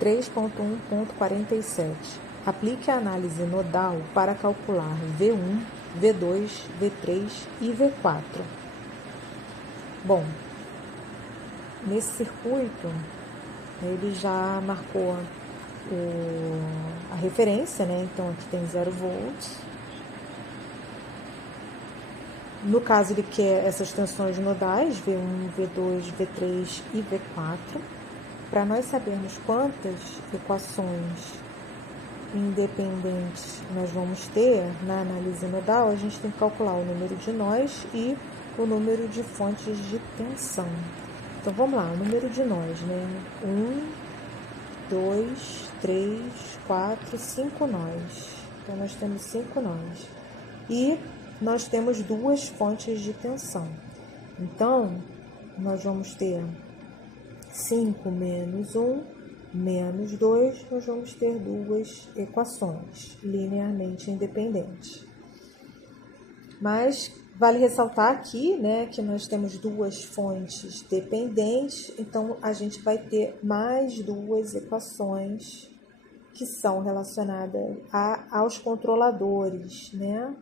3.1.47. Aplique a análise nodal para calcular V1, V2, V3 e V4. Bom, nesse circuito, ele já marcou a referência, né? Então, aqui tem 0 volts. No caso, ele quer essas tensões nodais, V1, V2, V3 e V4. Para nós sabermos quantas equações independentes nós vamos ter na análise nodal, a gente tem que calcular o número de nós e o número de fontes de tensão. Então, vamos lá, o número de nós, né? 1, 2, 3, 4, 5 nós. Então, nós temos 5 nós. E nós temos duas fontes de tensão. Então, nós vamos ter 5 menos 1, menos 2, nós vamos ter duas equações linearmente independentes. Mas vale ressaltar aqui, né, que nós temos duas fontes dependentes, então a gente vai ter mais duas equações que são relacionadas aos controladores, né?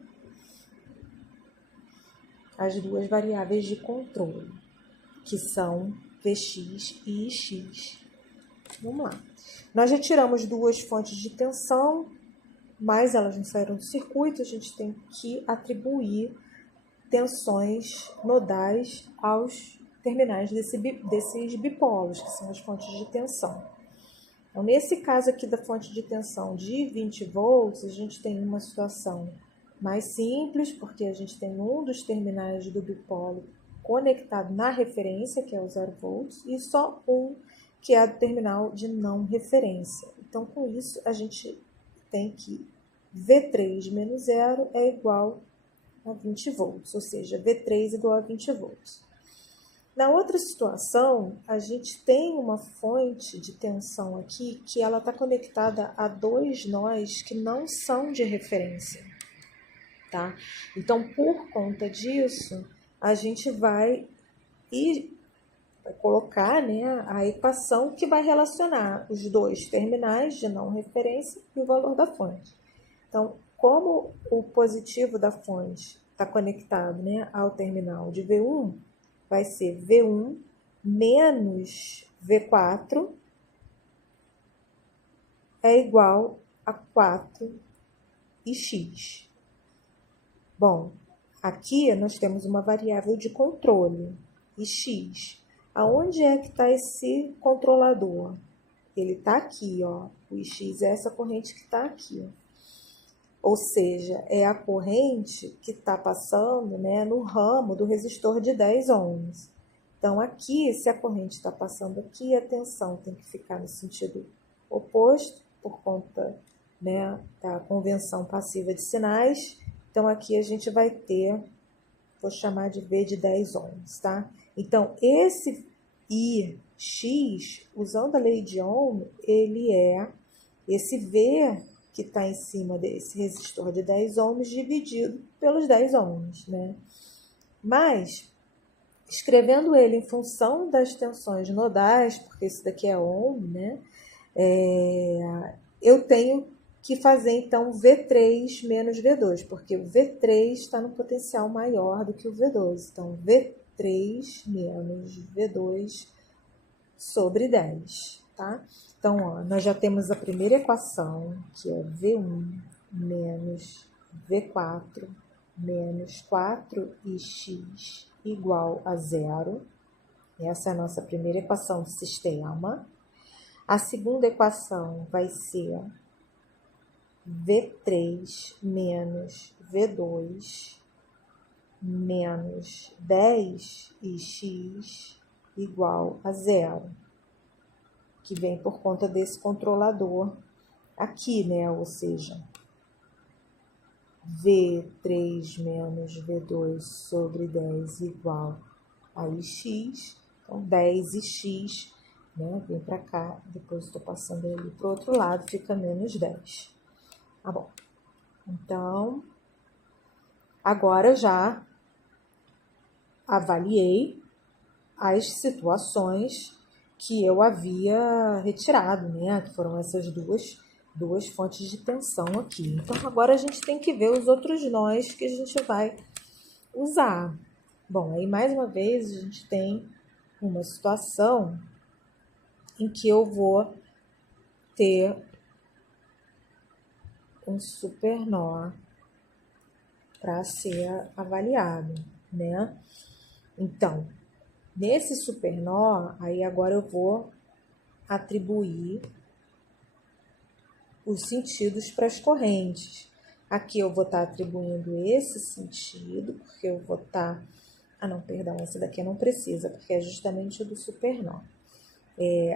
As duas variáveis de controle, que são Vx e Ix. Vamos lá. Nós retiramos duas fontes de tensão, mas elas não saíram do circuito, a gente tem que atribuir tensões nodais aos terminais desses bipolos, que são as fontes de tensão. Então, nesse caso aqui da fonte de tensão de 20 volts, a gente tem uma situação mais simples, porque a gente tem um dos terminais do bipolo conectado na referência, que é o 0 volts, e só um que é do terminal de não referência. Então, com isso, a gente tem que V3 menos 0 é igual a 20 volts, ou seja, V3 igual a 20 volts. Na outra situação, a gente tem uma fonte de tensão aqui que ela está conectada a dois nós que não são de referência, tá? Então, por conta disso, a gente vai colocar, né, a equação que vai relacionar os dois terminais de não referência e o valor da fonte. Então, como o positivo da fonte está conectado, né, ao terminal de V1, vai ser V1 menos V4 é igual a 4 e X. Bom, aqui nós temos uma variável de controle, e X. Aonde é que está esse controlador? Ele está aqui, ó. O Ix é essa corrente que está aqui. Ou seja, é a corrente que está passando, né, no ramo do resistor de 10 ohms. Então, aqui, se a corrente está passando aqui, a tensão tem que ficar no sentido oposto, por conta, né, da convenção passiva de sinais. Então, aqui a gente vai ter, vou chamar de V de 10 ohms, tá? Então, esse Ix, usando a lei de Ohm, ele é esse V que está em cima desse resistor de 10 ohms dividido pelos 10 ohms, né? Mas, escrevendo ele em função das tensões nodais, porque isso daqui é Ohm, né? Eu tenho que fazer, então, V3 menos V2, porque o V3 está no potencial maior do que o V2. Então, V3 menos V2 sobre 10, tá? Então, ó, nós já temos a primeira equação, que é V1 menos V4 menos 4ix igual a 0. Essa é a nossa primeira equação do sistema. A segunda equação vai ser V3 menos V2 menos 10ix igual a 0, que vem por conta desse controlador aqui, né? Ou seja, V3 menos V2 sobre 10 igual a Ix. Então, 10ix, né? Vem para cá, depois estou passando ele para o outro lado, fica menos 10. Tá bom. Então, agora já avaliei as situações que eu havia retirado, né? Que foram essas duas fontes de tensão aqui. Então, agora a gente tem que ver os outros nós que a gente vai usar. Bom, aí mais uma vez a gente tem uma situação em que eu vou ter um super nó para ser avaliado, né? Então, nesse super nó, aí agora eu vou atribuir os sentidos para as correntes. Aqui eu vou estar atribuindo esse sentido, porque eu vou estar... Ah, não, perdão, esse daqui não precisa, porque é justamente o do super nó.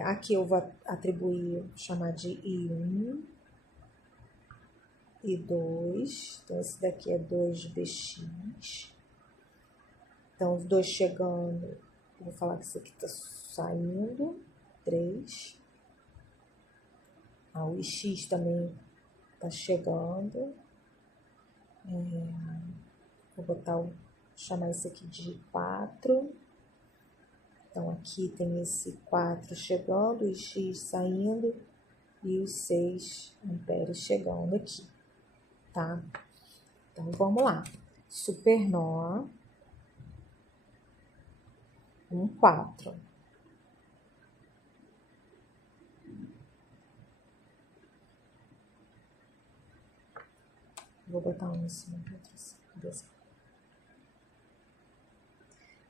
Aqui eu vou atribuir, chamar de I1, I2, então esse daqui é 2BX. Então, os dois chegando, eu vou falar que isso aqui está saindo, 3. O IX também está chegando. Vou chamar esse aqui de 4. Então, aqui tem esse 4 chegando, o IX saindo e os 6 amperes chegando aqui, tá? Então, vamos lá. Supernó 4. Vou botar um em cima do outro.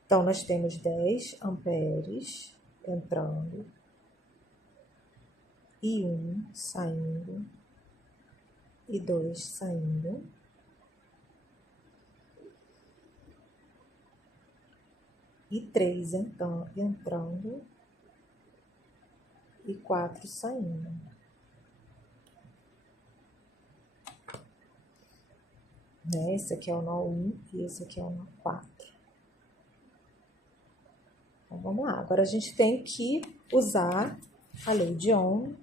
Então, nós temos 10 amperes entrando, e 1 saindo, e 2 saindo, e 3 entrando, e 4 saindo. Né? Esse aqui é o nó 1 e esse aqui é o nó 4. Então, vamos lá. Agora, a gente tem que usar a lei de Ohm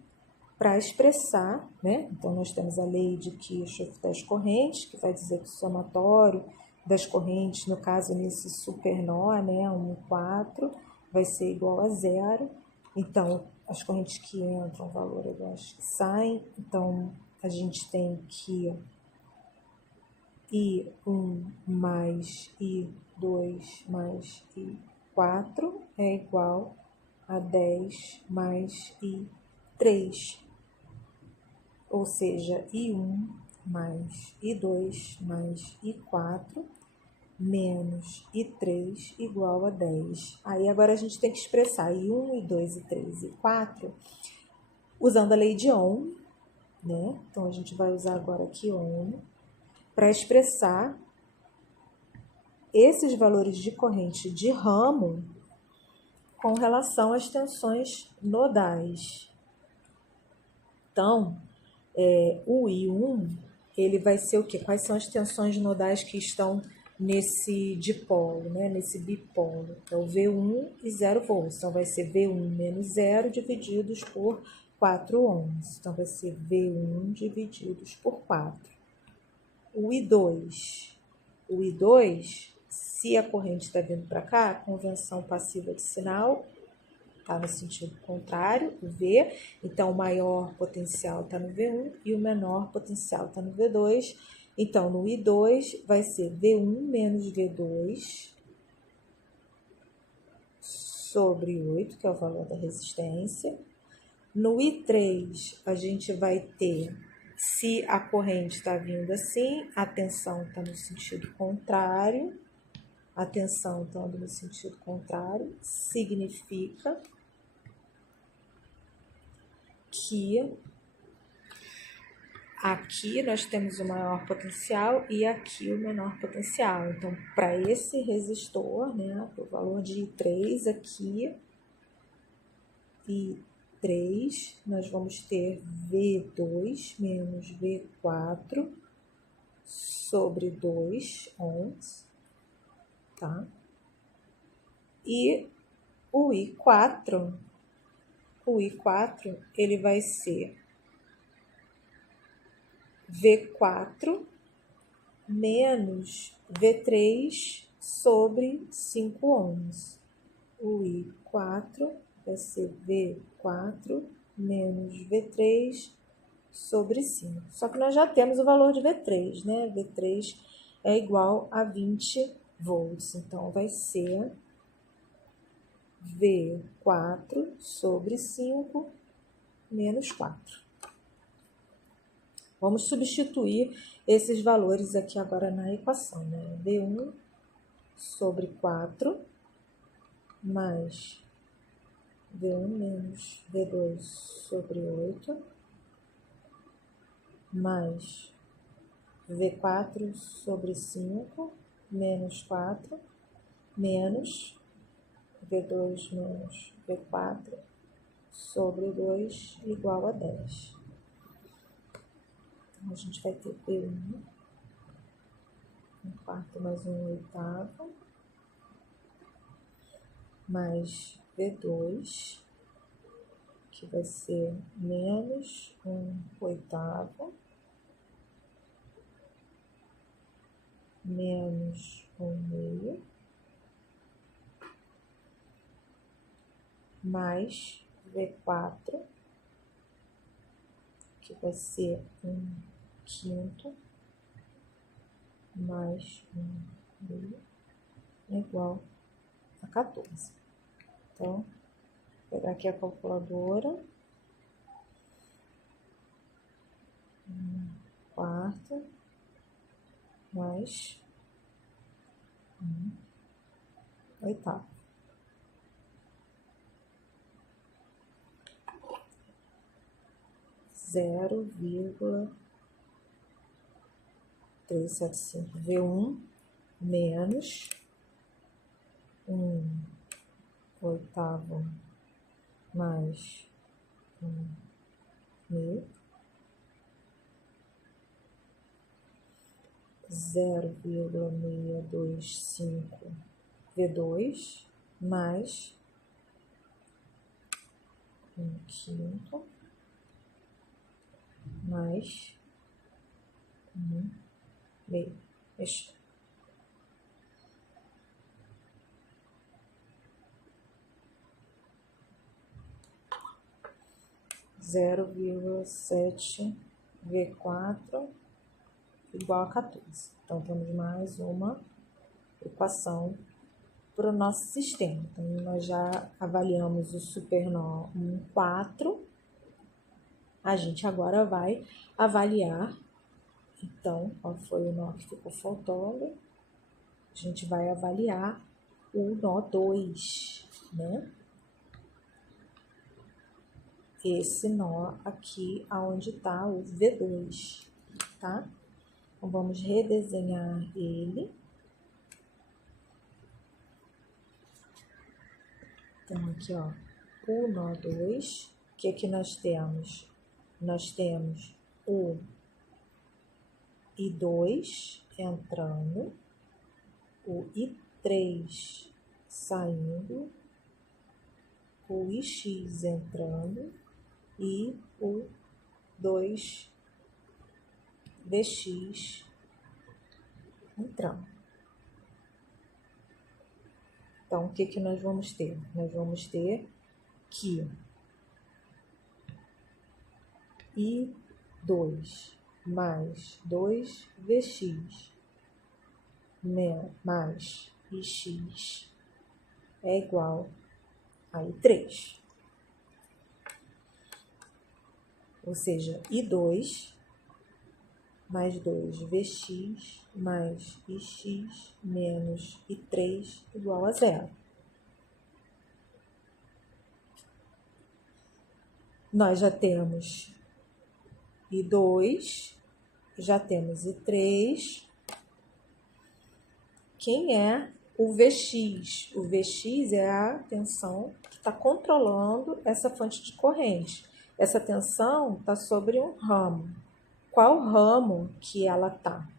para expressar, né? Então, nós temos a lei de Kirchhoff das correntes, que vai dizer que o somatório das correntes, no caso, nesse supernó, né, 1, 4, vai ser igual a 0. Então, as correntes que entram, o valor igual às que saem. Então, a gente tem que I1 mais I2 mais I4 é igual a 10 mais I3. Ou seja, I1 mais I2 mais I4 menos I3 igual a 10. Aí agora a gente tem que expressar I1, I2, I3 e I4 usando a lei de Ohm, né? Então, a gente vai usar agora aqui Ohm para expressar esses valores de corrente de ramo com relação às tensões nodais. Então, o I1, ele vai ser o quê? Quais são as tensões nodais que estão nesse dipolo, né? Nesse bipolo? É o V1 e 0 volts. Então, vai ser V1 menos 0 divididos por 4 ohms. Então, vai ser V1 divididos por 4. O I2, se a corrente está vindo para cá, a convenção passiva de sinal está no sentido contrário, o V. Então, o maior potencial está no V1 e o menor potencial está no V2. Então, no I2 vai ser V1 menos V2 sobre 8, que é o valor da resistência. No I3, a gente vai ter, se a corrente está vindo assim, a tensão está no sentido contrário. A tensão estando no sentido contrário, significa que aqui nós temos o maior potencial e aqui o menor potencial. Então, para esse resistor, né, o valor de I3 aqui, I3, nós vamos ter V2 menos V4 sobre 2 ohms, tá? E o I4, ele vai ser V4 menos V3 sobre 5 ohms. O I4 vai ser V4 menos V3 sobre 5. Só que nós já temos o valor de V3, né? V3 é igual a 20 volts. Então, vai ser V4 sobre 5 menos 4. Vamos substituir esses valores aqui agora na equação, né? V1 sobre 4 mais V1 menos V2 sobre 8 mais V4 sobre 5 menos 4 menos V2 menos V4 sobre 2 igual a 10. Então, a gente vai ter V1, 1/4 mais 1/8, mais V2, que vai ser menos 1/8, menos 1/2, mais V4, que vai ser 1/5, mais 1/2, igual a 14. Então, vou pegar aqui a calculadora. 1/4 mais 1/8. Zero vírgula 375 V1 menos 1/8 mais 1/1000, 0,625 V2 mais 1/5 mais 1/2. Fechou. Zero vírgula 7 V4 igual a 14. Então, temos mais uma equação para o nosso sistema. Então, nós já avaliamos o supernó 1,4. A gente agora vai avaliar, então, qual foi o nó que ficou faltando. A gente vai avaliar o nó 2, né? Esse nó aqui, aonde está o V2, tá? Então, vamos redesenhar ele. Então, aqui, ó, o nó 2, o que que nós temos? Nós temos o I2 entrando, o I3 saindo, o IX entrando e o 2VX entrando. Então, o que que nós vamos ter? Nós vamos ter que I2 mais 2VX mais IX é igual a I3. Ou seja, I2 mais 2VX mais IX menos I3 igual a 0. Nós já temos I2, já temos I3. Quem é o VX? O VX é a tensão que está controlando essa fonte de corrente. Essa tensão está sobre um ramo. Qual ramo que ela está?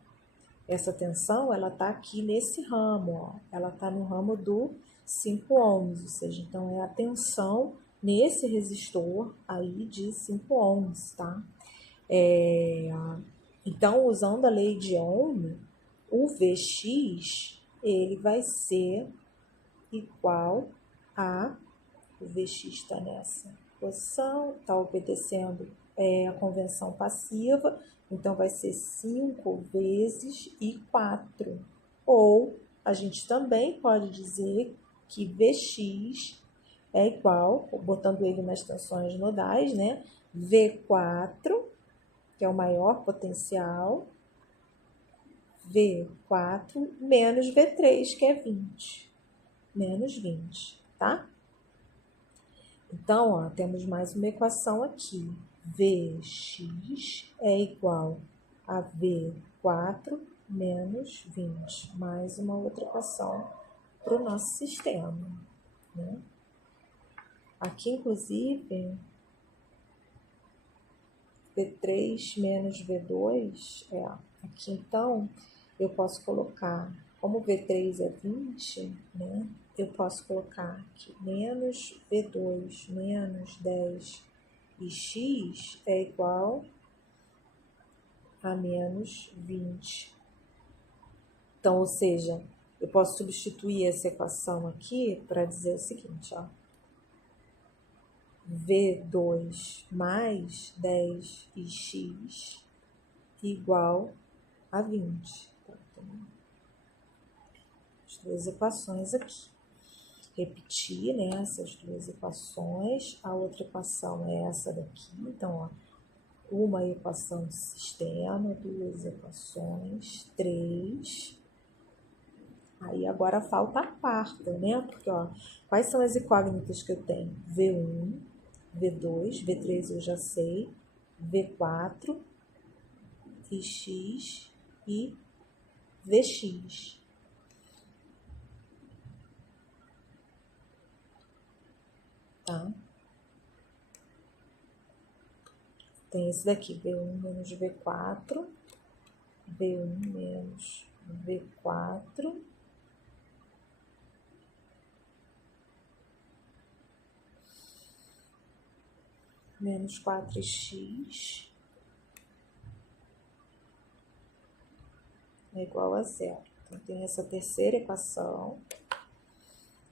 Essa tensão, ela está aqui nesse ramo, ó. Ela está no ramo do 5 ohms, ou seja, então é a tensão nesse resistor aí de 5 ohms, tá? Então, usando a lei de Ohm, o Vx, ele vai ser igual a O Vx está nessa posição, está obedecendo a convenção passiva, então vai ser 5 vezes I4. Ou a gente também pode dizer que Vx é igual, botando ele nas tensões nodais, né? V4, que é o maior potencial, V4 menos V3, que é 20. Menos 20, tá? Então, ó, temos mais uma equação aqui. Vx é igual a V4 menos 20. Mais uma outra equação para o nosso sistema, né? Aqui, inclusive, V3 menos V2, aqui então, eu posso colocar, como V3 é 20, né? Eu posso colocar aqui menos V2 menos 10 e x é igual a menos 20. Então, ou seja, eu posso substituir essa equação aqui para dizer o seguinte, ó. V2 mais 10 e x igual a 20. Então, as duas equações aqui. Repetir, né, essas duas equações. A outra equação é essa daqui. Então, ó, uma equação de sistema, duas equações, 3. Aí agora falta a quarta, né? Porque, ó, quais são as incógnitas que eu tenho? V1, V2, V3 eu já sei, V4, Ix e Vx. Tá? Tem esse daqui, V1 menos V4, V1 menos V4, menos 4x é igual a 0. Então, tem essa terceira equação,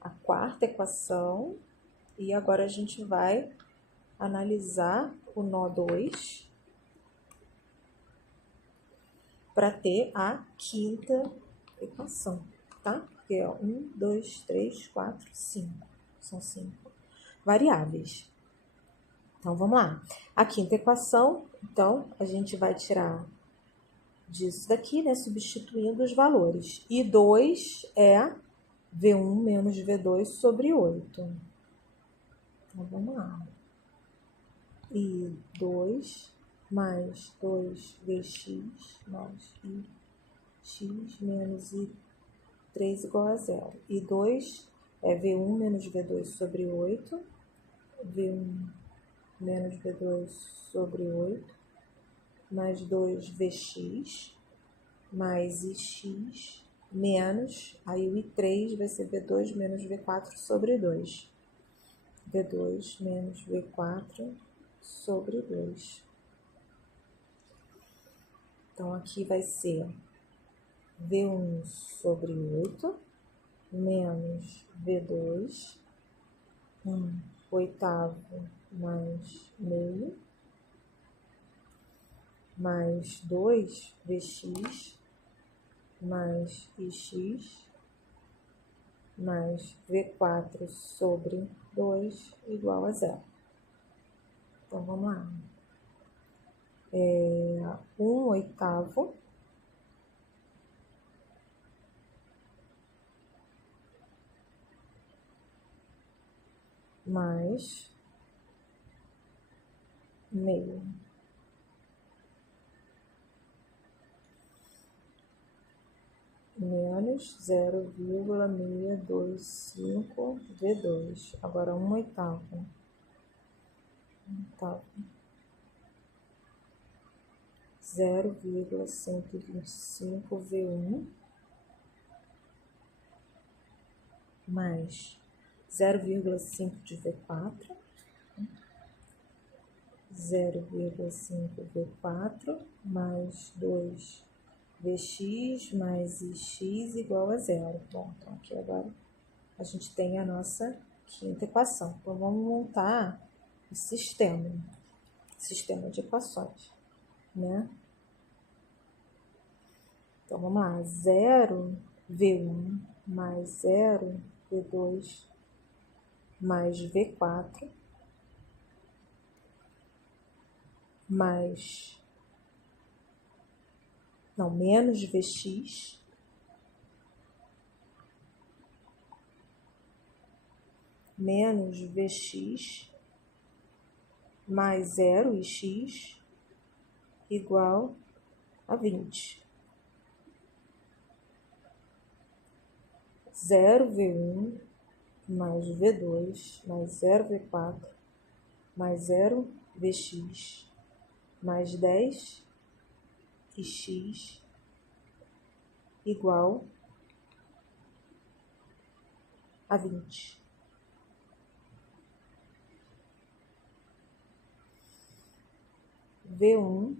a quarta equação, e agora a gente vai analisar o nó 2 para ter a quinta equação, tá? Porque, ó, 1, 2, 3, 4, 5. São 5 variáveis. Então, vamos lá. A quinta equação, então, a gente vai tirar disso daqui, né? Substituindo os valores. E 2 é V1 menos V2 sobre 8. Então, vamos lá. E 2 mais 2Vx mais Ix menos I3 igual a 0. E 2 é V1 menos V2 sobre 8. V1 menos V2 sobre 8. Mais 2Vx mais Ix menos, aí o I3 vai ser V2 menos V4 sobre 2. V2 menos V4 sobre 2. Então, aqui vai ser V1 sobre 8 menos V2, 1 oitavo mais meio, mais 2Vx mais Ix mais V4 sobre 2 igual a 0. Então, vamos lá. 1 oitavo mais meio. Menos 0,625 V2. Agora 1 oitavo. 0,125 V1 mais 0,5 de V4, 0,5 V4 mais 2 Vx mais Ix igual a 0. Bom, então aqui agora a gente tem a nossa quinta equação. Então, vamos montar o sistema de equações, né? Então, vamos lá. 0V1 mais 0V2 mais V4 mais... Não, menos Vx menos Vx mais 0 e x igual a 20. 0V1 mais V2 mais 0V4 mais 0Vx mais 10 e x igual a 20. V1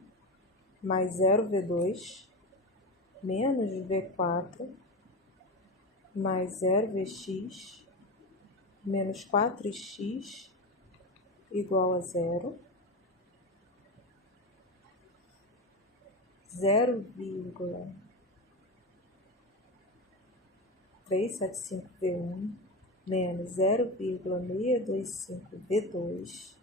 mais 0V2 menos V4 mais 0Vx menos 4x igual a 0. 0,375V1 menos 0,625V2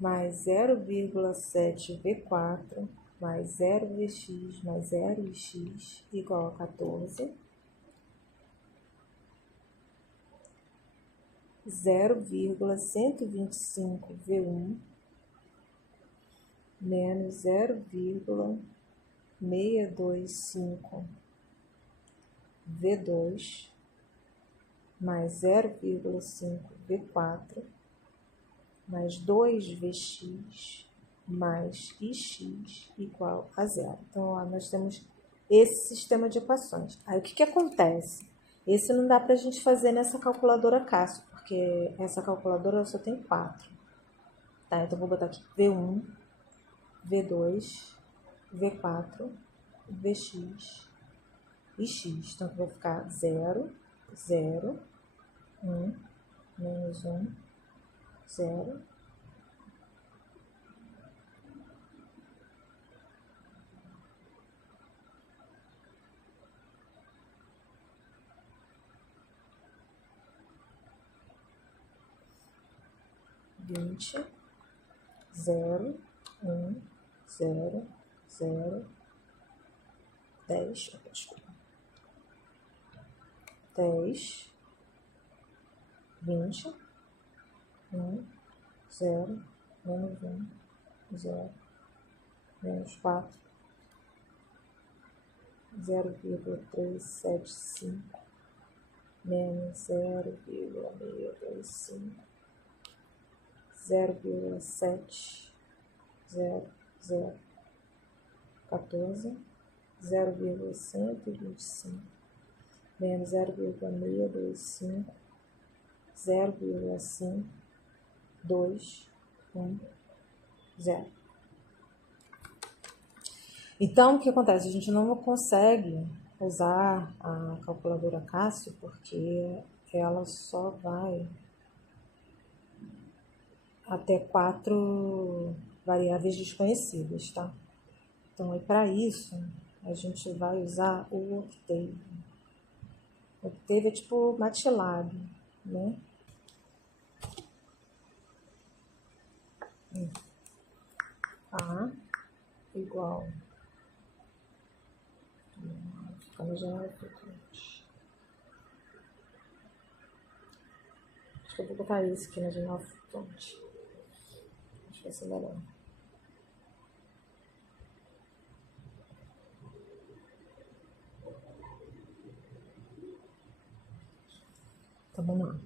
mais 0,7V4 mais 0Vx mais 0x igual a 14. 0,125V1 menos 0,625V2 mais 0,5V4 mais 2Vx mais ix igual a 0. Então, ó, nós temos esse sistema de equações. Aí, o que acontece? Esse não dá para a gente fazer nessa calculadora Cássio, porque essa calculadora só tem 4. Tá, então, vou botar aqui V1, V2, V4, Vx e x. Então, vai ficar 0, 0, 1, menos 1, 0, 20, 0, 1, 0, 0, 10, desculpa, 10, 20, 1, 0, menos 1, 0, menos 4, 0,375, menos 0,625, 0,7, 0, 0, 14, 0,125, menos 0,625, 0,5, 2, 1, 0. Então, o que acontece? A gente não consegue usar a calculadora Cássio porque ela só vai até 4 variáveis desconhecidas, tá? Então, para isso, a gente vai usar o Octave. O Octave é tipo MATLAB, né? A igual. Fica na janela flutuante. Acho que eu vou botar esse aqui na janela flutuante. Acho que vai ser melhor. Então, vamos lá.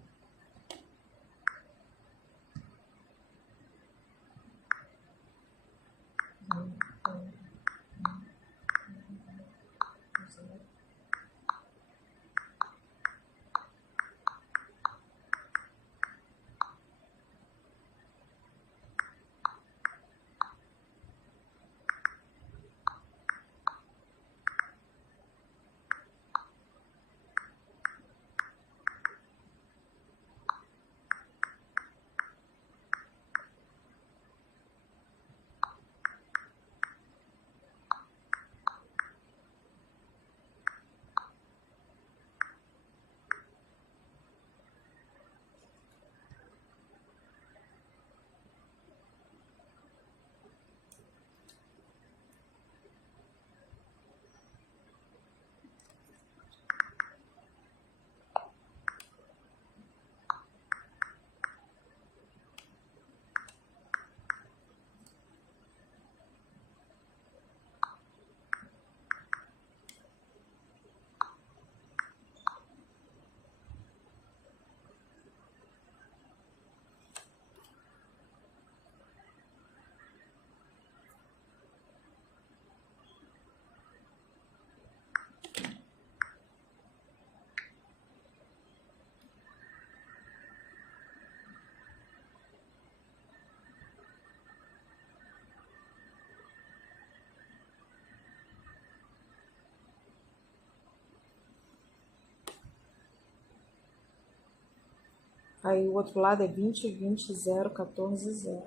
Aí o outro lado é 20, 20, 0, 14, 0.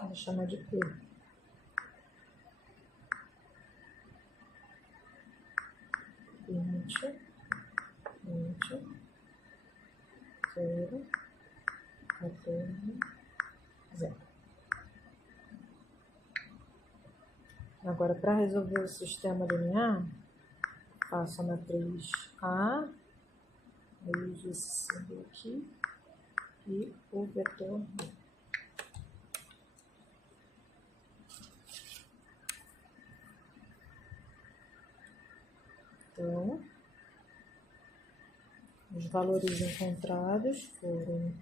Vou chamar de P. Vinte, 0, 14, 0. Agora, para resolver o sistema linear, faço a matriz A, aí esse símbolo aqui, e o vetor B. Então, os valores encontrados foram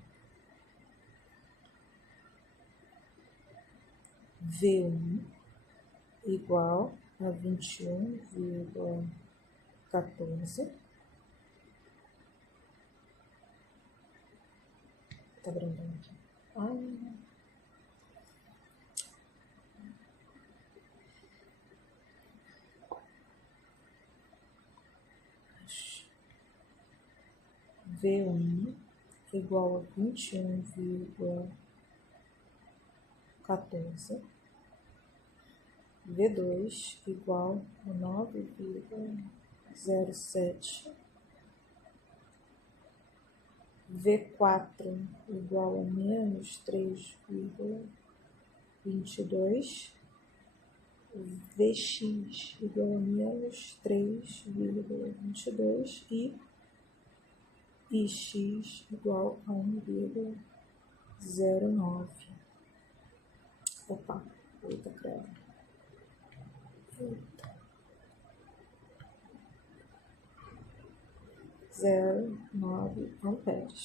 V1 igual a 21,14. Tá grandão aqui. V1 igual a 21,14. V2 igual a 9,07. V4 igual a menos 3,22. Vx igual a menos 3,22 e x igual a 1,09. Opa, eita, credo. Eita. 0,9 amperes.